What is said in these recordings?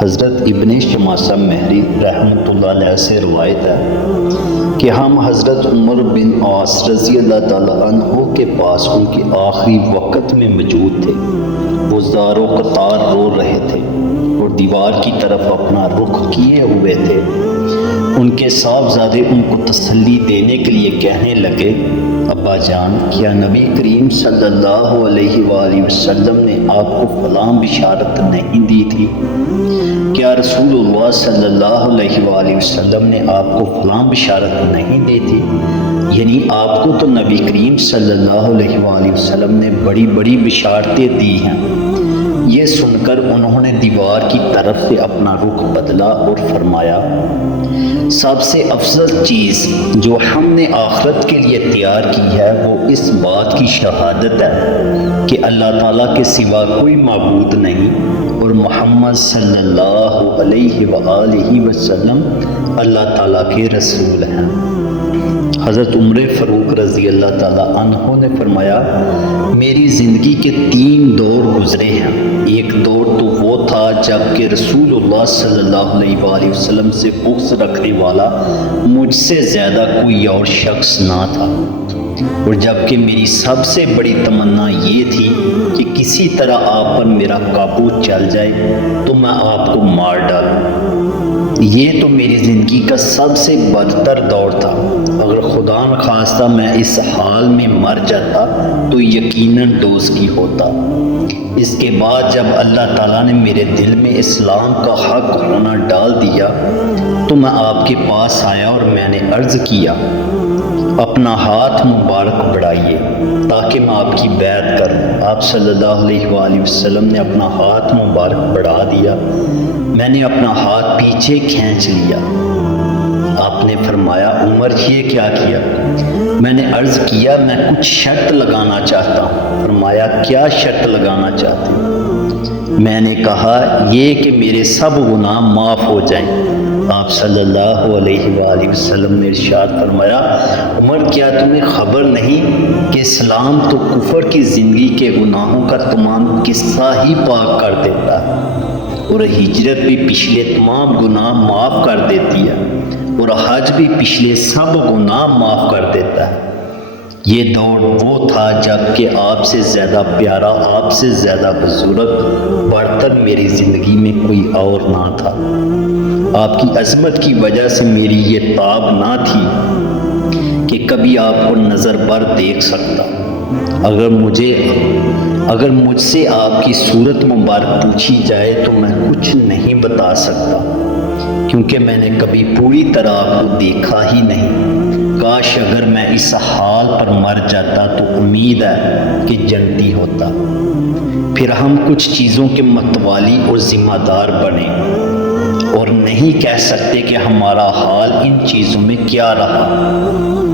حضرت ابن شماسہ مہری رحمۃ اللہ علیہ سے روایت ہے کہ ہم حضرت عمر بن عاص رضی اللہ تعالیٰ عنہ کے پاس ان کے آخری وقت میں موجود تھے۔ وہ زار و قطار رو رہے تھے اور دیوار کی طرف اپنا رخ کیے ہوئے تھے۔ ان کے صاحبزادے ان کو تسلی دینے کے لیے کہنے لگے، ابا جان، کیا نبی کریم صلی اللہ علیہ وآلہ وسلم نے آپ کو فلاں بشارت نہیں دی تھی؟ کیا رسول اللہ صلی اللہ علیہ وآلہ وسلم نے آپ کو فلاں بشارت نہیں دی تھی؟ یعنی آپ کو تو نبی کریم صلی اللہ علیہ وآلہ وسلم نے بڑی بڑی بشارتیں دی ہیں۔ یہ سن کر انہوں نے دیوار کی طرف سے اپنا رخ بدلا اور فرمایا، سب سے افضل چیز جو ہم نے آخرت کے لیے تیار کی ہے وہ اس بات کی شہادت ہے کہ اللہ تعالیٰ کے سوا کوئی معبود نہیں اور محمد صلی اللہ علیہ وآلہ وسلم اللہ تعالیٰ کے رسول ہیں۔ حضرت عمر فاروق رضی اللہ تعالیٰ عنہ نے فرمایا، میری زندگی کے 3 دور گزرے ہیں۔ ایک دور تو وہ تھا جب کہ رسول اللہ صلی اللہ علیہ وآلہ وسلم سے بغض رکھنے والا مجھ سے زیادہ کوئی اور شخص نہ تھا، اور جب کہ میری سب سے بڑی تمنا یہ تھی کہ کسی طرح آپ پر میرا قابو چل جائے تو میں آپ کو مار ڈالوں۔ یہ تو میری زندگی کا سب سے بدتر دور تھا۔ اگر خدا نخواستہ میں اس حال میں مر جاتا تو یقیناً دوزخی ہوتا۔ اس کے بعد جب اللہ تعالیٰ نے میرے دل میں اسلام کا حق ہونا ڈال دیا تو میں آپ کے پاس آیا اور میں نے عرض کیا، اپنا ہاتھ مبارک بڑھائیے تاکہ میں آپ کی بیعت کروں۔ آپ صلی اللہ علیہ وآلہ وسلم نے اپنا ہاتھ مبارک بڑھا دیا۔ میں نے اپنا ہاتھ پیچھے کھینچ لیا۔ آپ نے فرمایا، عمر یہ کیا کیا؟ میں نے عرض کیا، میں کچھ شرط لگانا چاہتا ہوں۔ فرمایا، کیا شرط لگانا چاہتے ہیں؟ میں نے کہا، یہ کہ میرے سب گناہ معاف ہو جائیں۔ آپ صلی اللہ علیہ وآلہ وسلم نے ارشاد فرمایا، عمر کیا تمہیں خبر نہیں کہ اسلام تو کفر کی زندگی کے گناہوں کا تمام قصہ ہی پاک کر دیتا ہے، اور ہجرت بھی پچھلے تمام گناہ معاف کر دیتی ہے، اور حج بھی پچھلے سب گناہ معاف کر دیتا ہے۔ یہ دور وہ تھا جب کہ آپ سے زیادہ پیارا، آپ سے زیادہ بزرگ، برتر میری زندگی میں کوئی اور نہ تھا۔ آپ کی عظمت کی وجہ سے میری یہ تاب نہ تھی کہ کبھی آپ کو نظر بر دیکھ سکتا۔ اگر مجھ سے آپ کی صورت مبارک پوچھی جائے تو میں کچھ نہیں بتا سکتا، کیونکہ میں نے کبھی پوری طرح آپ کو دیکھا ہی نہیں۔ کاش اگر میں اس حال پر مر جاتا تو امید ہے کہ جنتی ہوتا، پھر ہم کچھ چیزوں کے متوالی اور ذمہ دار بنے، اور نہیں کہہ سکتے کہ ہمارا حال ان چیزوں میں کیا رہا۔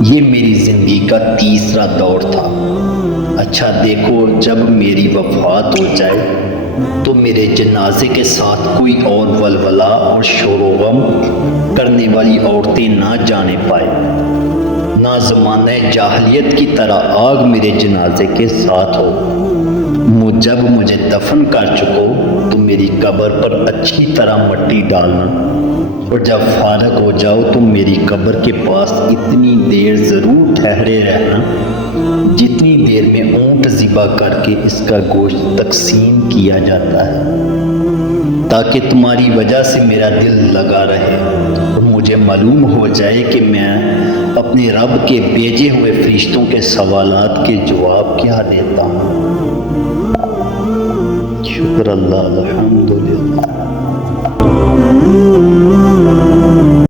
یہ میری زندگی کا تیسرا دور تھا۔ اچھا دیکھو، جب میری وفات ہو جائے تو میرے جنازے کے ساتھ کوئی اور ولولہ اور شور و غم کرنے والی عورتیں نہ جانے پائے، نہ زمانہ جاہلیت کی طرح آگ میرے جنازے کے ساتھ ہو۔ جب مجھے دفن کر چکو تو میری قبر پر اچھی طرح مٹی ڈالنا، اور جب فارغ ہو جاؤ تو میری قبر کے پاس اتنی دیر ضرور ٹھہرے رہنا جتنی دیر میں اونٹ ذبح کر کے اس کا گوشت تقسیم کیا جاتا ہے، تاکہ تمہاری وجہ سے میرا دل لگا رہے اور مجھے معلوم ہو جائے کہ میں اپنے رب کے بھیجے ہوئے فرشتوں کے سوالات کے جواب کیا دیتا ہوں۔ شکر اللہ، الحمدللہ۔